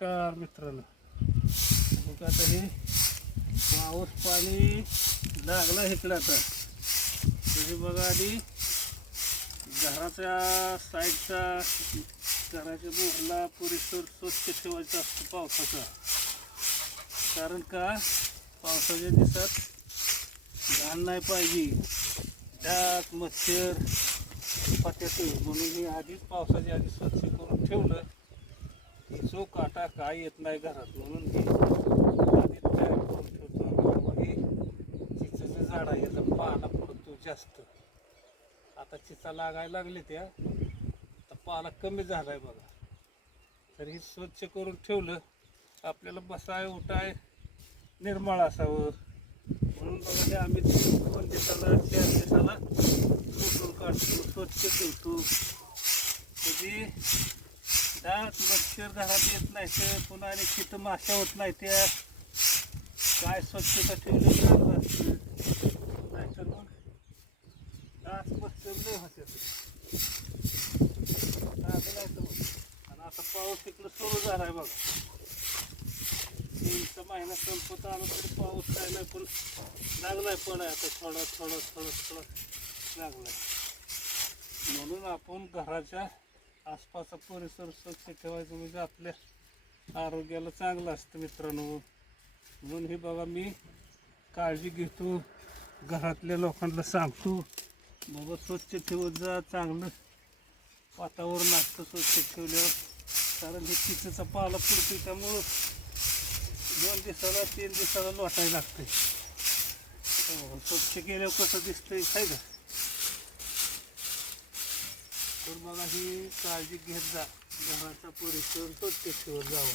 नमस्कार मित्रांनो, बघा आता हे पाऊस पाणी लागला इकडं आता. तरी बघा आधी घराच्या साईडचा घराच्या बोरला परिसर स्वच्छ ठेवायचा असतो पावसाचा. कारण का पावसाच्या दिवसात घाण नाही पाहिजे, डास मच्छर पत्यात, म्हणून मी आधीच पावसाच्या आधी स्वच्छ करून ठेवलं. जो काटा काय येत नाही घरात, म्हणून हे आधी तयार करून ठेवतो. हे चिंचेचं झाड आहे, याचा पाला पडतो जास्त. आता चिंचा लागायला लागले त्या, आता पाला कमी झालाय बघा. तर हे स्वच्छ करून ठेवलं, आपल्याला बसाय उठाय निर्मळ असावं. म्हणून बघा हे आम्ही 2 दिवसाला 4 दिवसाला उठून काढतो, स्वच्छ ठेवतो. म्हणजे डास मच्छर घरात येत नाही, तर पुन्हा आणि तिथं माशा होत नाही. त्या काय स्वच्छता ठेवली असतं, नाहीतर मग डास मच्छर नाही होते. आणि आता पाऊस तिकडं सुरू झाला आहे बघा. 3चा महिना संपत आला तरी पाऊस काय नाही, पण लागलाय पण आहे आता थोडा थोडा थोडा थोडा लागलाय. म्हणून आपण घराच्या आसपासचा परिसर स्वच्छ ठेवायचं, म्हणजे आपल्या आरोग्याला चांगलं असतं मित्रांनो. म्हणून हे बघा मी काळजी घेतो, घरातल्या लोकांना सांगतो बाबा स्वच्छ ठेवत जा. चांगलं वातावरण असतं स्वच्छ ठेवल्यावर, कारण हे चिंचेचा पाला पुरतो, त्यामुळं 2 दिवसाला 3 दिवसाला लोटायला लागतंय. स्वच्छ केल्यावर कसं दिसतंय काय का. तर बघा ही काळजी घेत जा, घराचा परिसर स्वच्छ ठेवत जावं,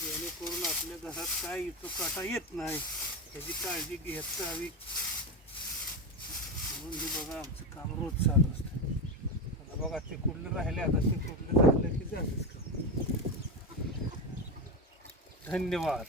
जेणेकरून आपल्या घरात काय इथं काटा येत नाही, त्याची काळजी घेत जावी. म्हणून हे बघा आमचं काम रोज चालू असतं. आता बघा ते कुठलं राहिले, आता ते कुठलं झालं की झालंच का. धन्यवाद.